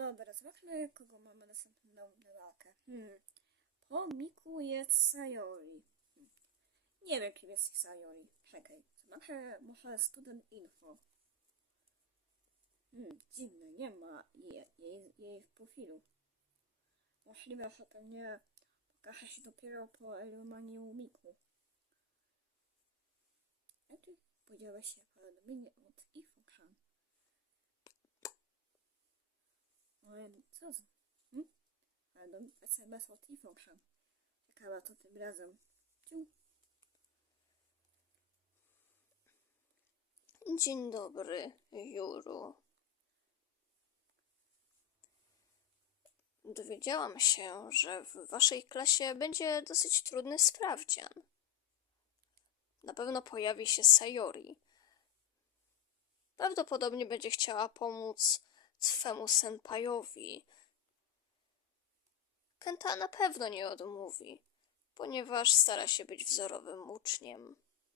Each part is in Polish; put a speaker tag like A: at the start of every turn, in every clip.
A: Dobra, zobaczmy, kogo mamy następną na walkę. Po Miku jest Sayori. Nie wiem, kim jest Sayori. Czekaj, zobaczę może student info. Dziwne, nie ma jej w profilu. Możliwe, że to nie pokaże się dopiero po eliminowaniu Miku. A tu podziała się powiadomienie od Ifo-chan. Co za... SMS od Ifo-chan. Ciekawe, co tym razem.
B: Dzień dobry, Juru. Dowiedziałam się, że w waszej klasie będzie dosyć trudny sprawdzian. Na pewno pojawi się Sayori. Prawdopodobnie będzie chciała pomóc twemu senpaiowi. Kenta na pewno nie odmówi, ponieważ stara się być wzorowym uczniem.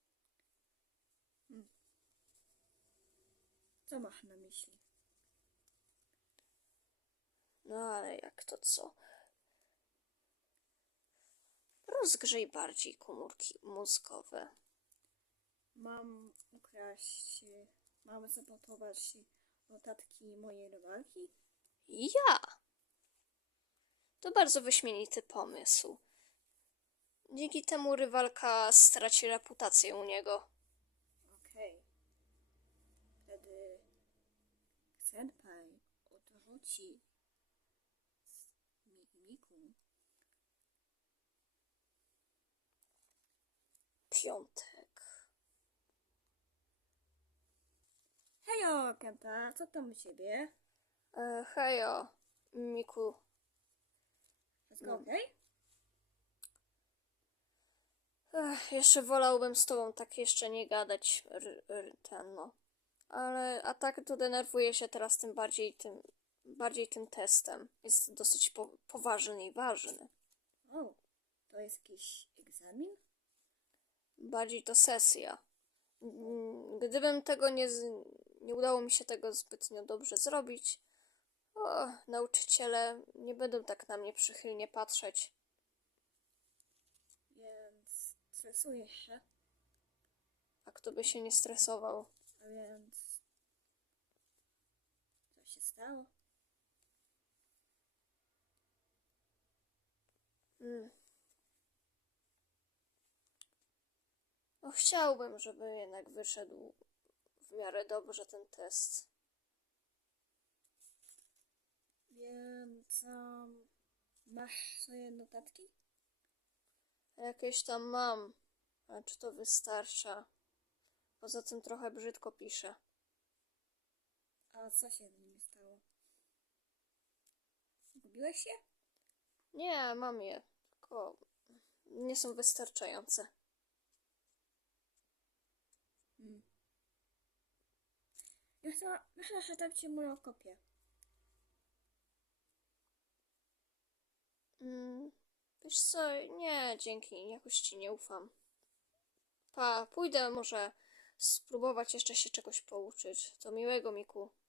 A: Co masz na myśli?
B: No ale jak to co? Rozgrzej bardziej komórki mózgowe.
A: Mam zamontować notatki mojej rywalki?
B: Ja! To bardzo wyśmienity pomysł. Dzięki temu rywalka straci reputację u niego.
A: Okej. Wtedy senpai odrzuci Miku.
B: Piątek.
A: Hejo, Kenta, co tam u ciebie?
B: Hejo, Miku.
A: Wszystko okej?
B: Jeszcze wolałbym z tobą tak jeszcze nie gadać, a tak to denerwuję się teraz tym bardziej tym testem. Jest dosyć poważny i ważny.
A: O, to jest jakiś egzamin?
B: Bardziej to sesja. Gdybym tego nie udało mi się tego zbytnio dobrze zrobić, nauczyciele nie będą tak na mnie przychylnie patrzeć.
A: Więc stresujesz się?
B: A kto by się nie stresował?
A: A więc... Co się stało?
B: No chciałbym, żeby jednak wyszedł w miarę dobrze ten test.
A: Więc... masz swoje notatki?
B: Jakieś tam mam, a czy to wystarcza? Poza tym trochę brzydko piszę.
A: A co się z nimi stało? Zgubiłeś się?
B: Nie, mam je, tylko nie są wystarczające.
A: Myślę, że dam ci moją kopię.
B: Wiesz co, nie, dzięki, jakoś ci nie ufam. Pójdę może spróbować jeszcze się czegoś pouczyć. To miłego, Miku.